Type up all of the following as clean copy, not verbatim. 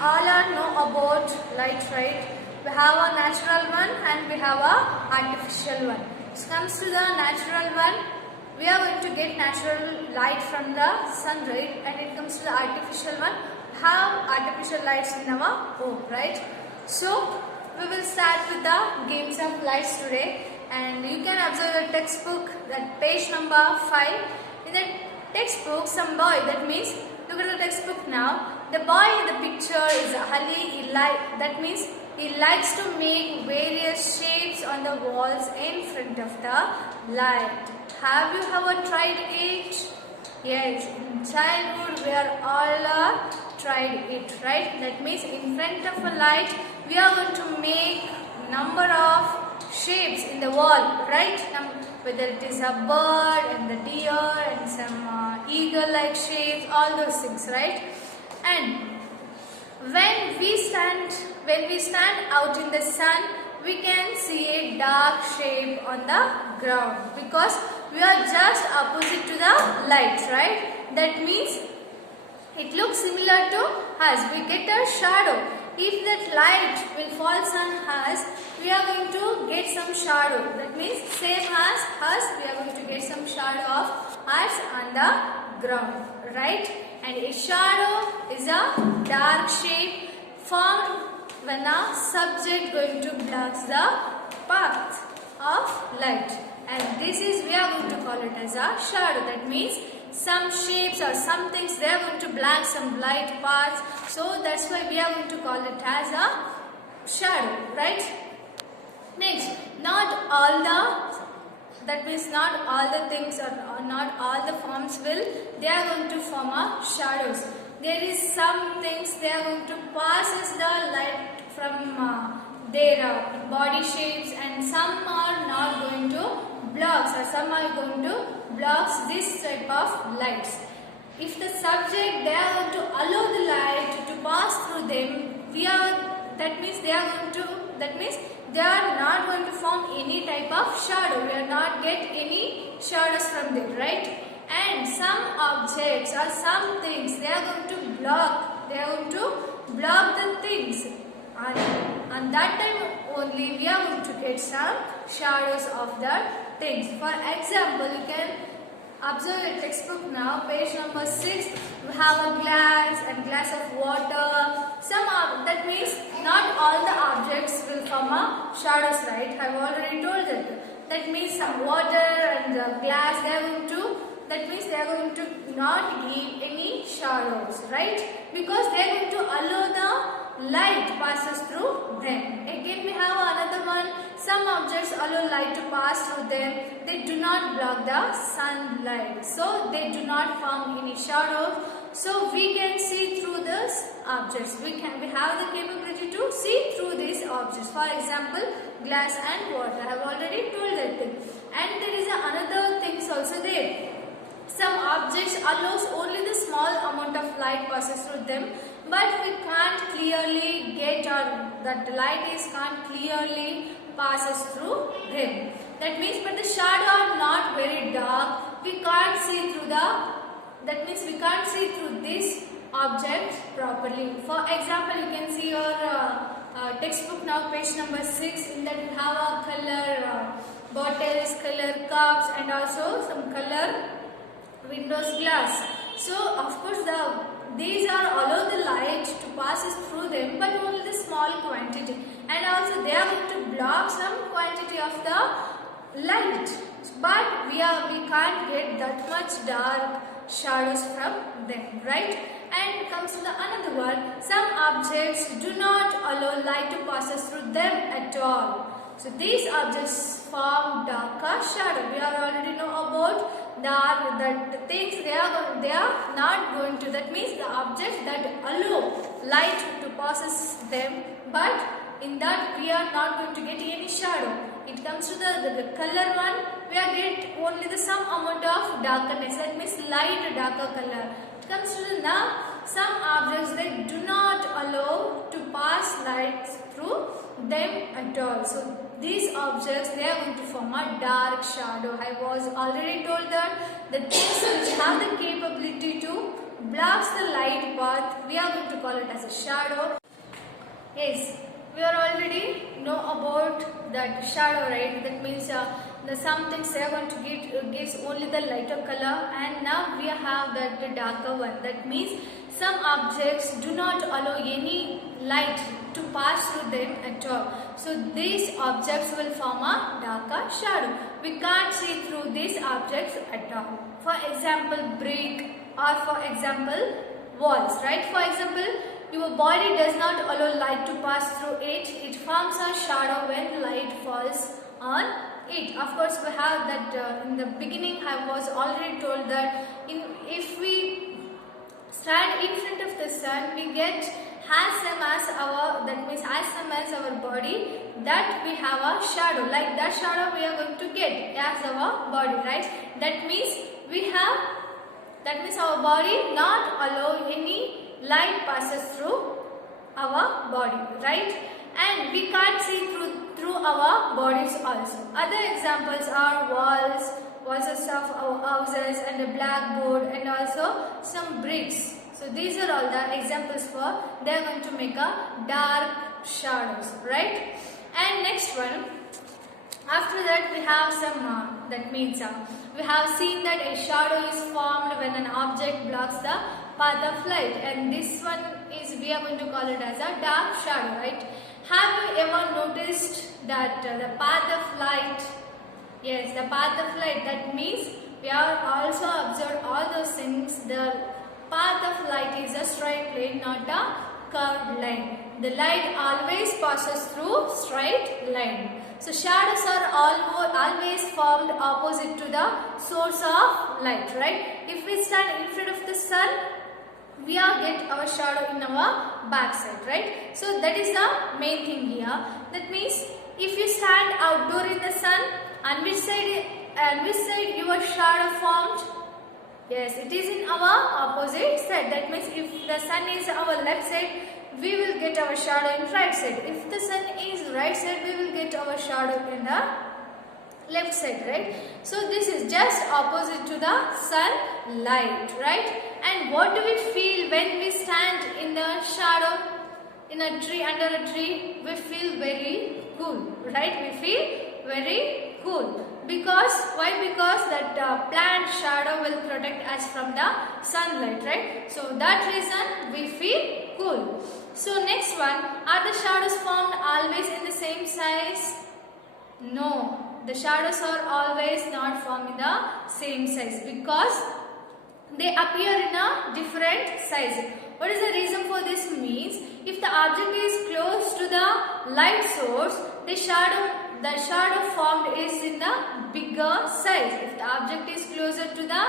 all are know about light, right? We have a natural one and we have a artificial one. So comes to the natural one, we are going to get natural light from the sun, right? And it comes to the artificial one, we have artificial lights in our home, right? So we will start with the games of lights today, and you can observe the textbook, that page number 5. In the textbook, some boy, that means look at the textbook now. The boy in the picture is Ali. That means he likes to make various shapes on the walls in front of the light. Have you ever tried it? Yes, in childhood we are all tried it, right? That means in front of a light we are going to make number of shapes in the wall, right? Whether it is a bird and the deer and some eagle-like shapes, all those things, right? And when we stand out in the sun, we can see a dark shape on the ground because we are just opposite to the light, right? That means it looks similar to us. We get a shadow. If that light will fall on us, we are going to get some shadow. That means same as us, we are going to get some shadow of us on the ground, right? And a shadow is a dark shape formed when a subject going to block the path of light. And this is, we are going to call it as a shadow. That means some shapes or some things, they are going to block some light paths. So that's why we are going to call it as a shadow, right? Next, not all the things or not all the forms they are going to form a shadows. There is some things they are going to passes the light from their body shapes, and some are not going to blocks, or some are going to blocks this type of lights. If the subject, they are going to allow the light to pass through them, that means they are not going to form any type of shadow. We are not get any shadows from them, right? And some objects or some things, they are going to block the things. And that time only we are going to get some shadows of the things. For example, you can observe your textbook now, page number 6. We have a glass and glass of water. That means not all the objects will form a shadows, right? I have already told that. That means some water and the glass, they are going to not give any shadows, right? Because they are going to allow the light passes through them. Again, we have another one. Some objects allow light to pass through them. They do not block the sunlight, so they do not form any shadows. So we can see through these objects. We have the capability to see through these objects. For example, glass and water. I have already told that thing. And there is another things also there. Some objects allows only the small amount of light passes through them, but we can't clearly get, or that light can't clearly passes through them. That means, but the shadow are not very dark. We can't see through this object properly. For example, you can see your textbook now, page number 6. In that we have a color bottles, color cups, and also some color windows glass. So of course these are allow the light to passes through them, but only the small quantity, and also they are going to block some quantity of the light, but we can't get that much dark shadows from them, right? And comes to the another one. Some objects do not allow light to passes through them at all. So these objects form darker shadow. We already know about the things they are not going to. That means the objects that allow light to passes them, but in that we are not going to get any shadow. It comes to the color one. We are get only the some amount of darkness. That means light darker color. It comes to some objects that do not allow to pass light through them at all. So these objects, they are going to form a dark shadow. I was already told that the things which have the capability to blocks the light path, we are going to call it as a shadow. Yes, we are already know about that shadow, right? That means some things they are going to gives only the lighter color, and now we have that the darker one. That means some objects do not allow any light to pass through them at all. So these objects will form a darker shadow. We can't see through these objects at all. For example, brick, or for example, walls, right? For example, your body does not allow light to pass through it. It forms a shadow when light falls on it. Of course, we have that in the beginning I was already told that if we stand in front of the sun, we get as same as our, that means as same as our body, that we have a shadow. Like that shadow we are going to get as our body, right? That means our body not allow any light passes through our body, right? And we can't see through our bodies also. Other examples are walls of our houses, and a blackboard, and also some bricks. So these are all the examples for they are going to make a dark shadows, right? And next one, after that we have some that means we have seen that a shadow is formed when an object blocks the path of light, and this one is we are going to call it as a dark shadow, right? Have you ever noticed that the path of light? Yes, the path of light. That means we have also observed all those things. The path of light is a straight line, not a curved line. The light always passes through straight line. So shadows are always formed opposite to the source of light, right? If we stand in front of the sun, we get our shadow in our backside, right? So that is the main thing here. That means if you stand outdoor in the sun, and which side your shadow formed? Yes, it is in our opposite side. That means if the sun is our left side, we will get our shadow in right side. If the sun is right side, we will get our shadow in the left side, right? So this is just opposite to the sunlight, right? And what do we feel when we stand in the shadow in a tree, under a tree? We feel very cool, right? We feel very cool. Because why? Because that plant shadow will protect us from the sunlight, right? So that reason we feel cool. So next one, are the shadows formed always in the same size? No, the shadows are always not formed in the same size because they appear in a different size. What is the reason for this? Means if the object is close to the light source, the shadow formed is in the bigger size. If the object is closer to the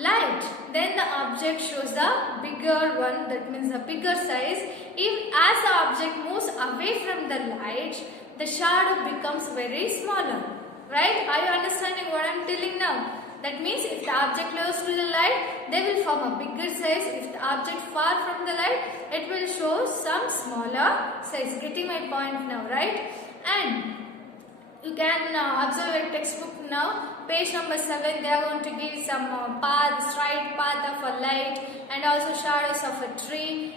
light, then the object shows the bigger one, that means the bigger size. If as the object moves away from the light, the shadow becomes very smaller, right? Are you understanding what I am telling now? That means if the object close to the light, they will form a bigger size. If the object far from the light, it will show some smaller size. Getting my point now, right? And you can observe a textbook now. Page number 7, they are going to give some straight path of a light and also shadows of a tree.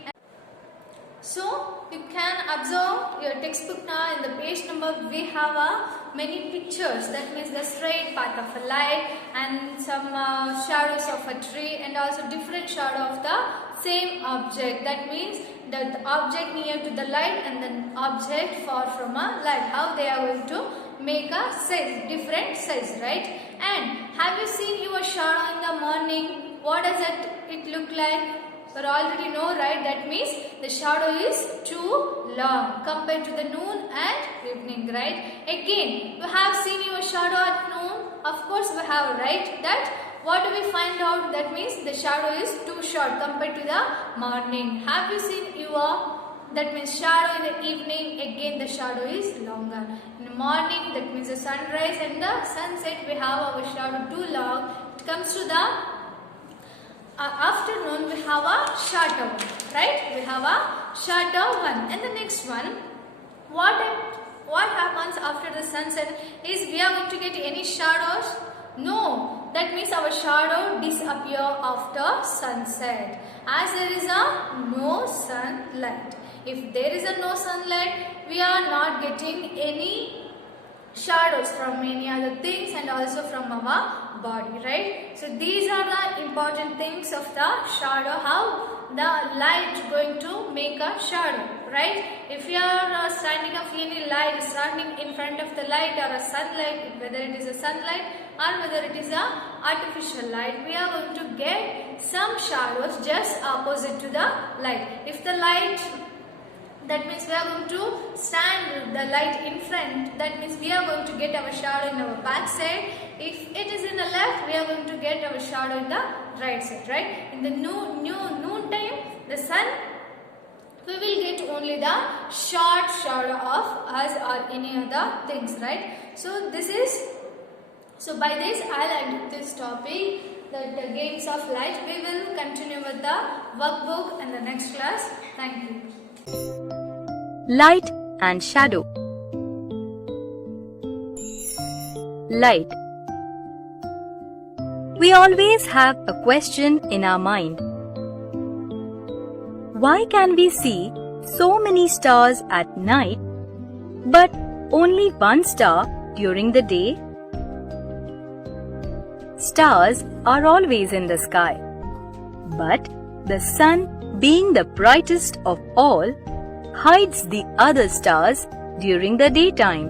So you can observe your textbook now. In the page number, we have many pictures. That means the straight path of a light and some shadows of a tree and also different shadow of the same object. That means the object near to the light and the object far from a light. How they are going to make a size, different size, right? And have you seen your shadow in the morning? What does it look like? You already know, right? That means the shadow is too long compared to the noon and evening, right? Again, you have seen your shadow at noon. Of course, we have, right? That what do we find out? That means the shadow is too short compared to the morning. Have you seen your, that means shadow in the evening? Again, the shadow is longer. In the morning, that means the sunrise and the sunset, we have our shadow too long. It comes to the afternoon, we have a shorter one, right? We have a shorter one. And the next one, what happens after the sunset is we are going to get any shadows? No, That means our shadow disappear after sunset, as there is no sunlight. If there is no sunlight, we are not getting any shadows from any other things and also from our body, right? So these are the important things of the shadow, how the light going to make a shadow, right? If you are standing of any light, standing in front of the light or a sunlight, whether it is a sunlight or whether it is a artificial light, we are going to get some shadows just opposite to the light. If the light, that means we are going to stand the light in front, that means we are going to get our shadow in our back side. If it is in the left, we are going to get our shadow in the right side, right? In the noon time, the sun, we will get only the short shadow of us or any other things, right? So by this I'll end this topic, the games of light. We will continue with the workbook in the next class. Thank you. Light and shadow. Light. We always have a question in our mind. Why can we see so many stars at night, but only one star during the day? Stars are always in the sky, but the sun, being the brightest of all, hides the other stars during the daytime.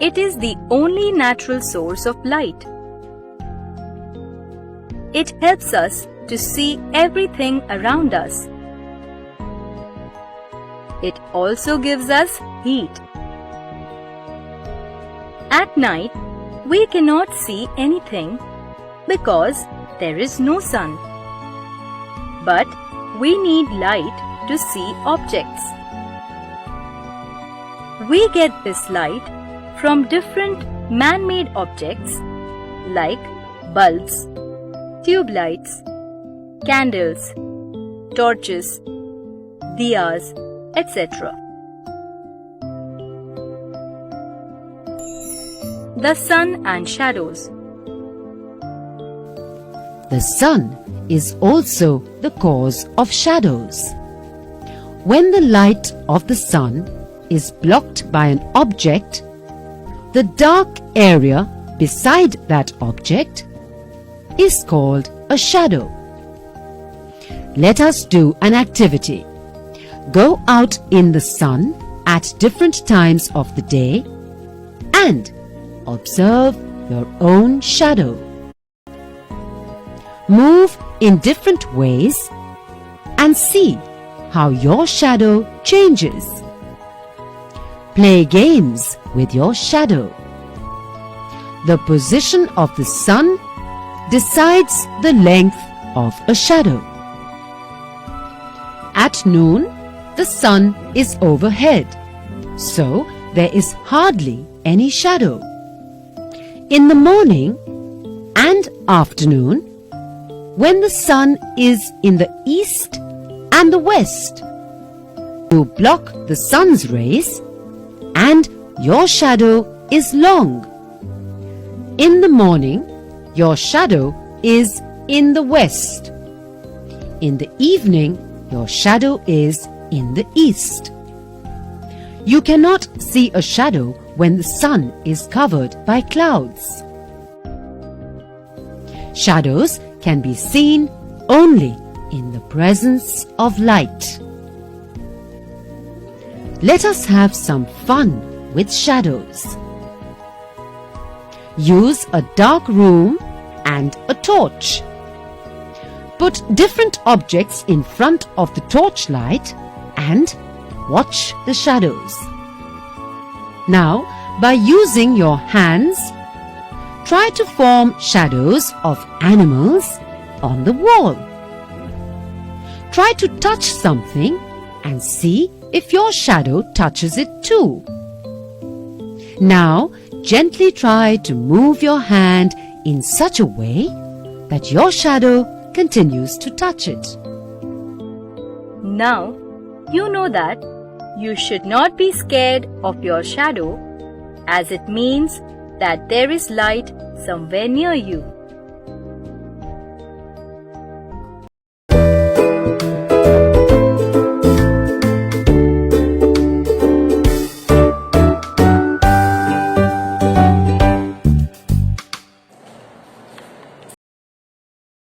It is the only natural source of light. It helps us to see everything around us. It also gives us heat. At night, we cannot see anything because there is no sun. But we need light to see objects. We get this light from different man-made objects like bulbs, tube lights, candles, torches, diyas, etc. The sun and shadows. The sun is also the cause of shadows. When the light of the sun is blocked by an object, the dark area beside that object is called a shadow. Let us do an activity. Go out in the sun at different times of the day and observe your own shadow. Move in different ways and see how your shadow changes. Play games with your shadow. The position of the sun decides the length of a shadow. At noon, the sun is overhead, so there is hardly any shadow. In the morning and afternoon, when the sun is in the east and the west, you block the sun's rays and your shadow is long. In the morning, your shadow is in the west. In the evening, your shadow is in the east. You cannot see a shadow when the sun is covered by clouds. Shadows can be seen only in the presence of light. Let us have some fun with shadows. Use a dark room and a torch. Put different objects in front of the torchlight and watch the shadows. Now, by using your hands, try to form shadows of animals on the wall. Try to touch something and see if your shadow touches it too. Now, gently try to move your hand in such a way that your shadow continues to touch it. Now, you know that you should not be scared of your shadow, as it means that there is light somewhere near you.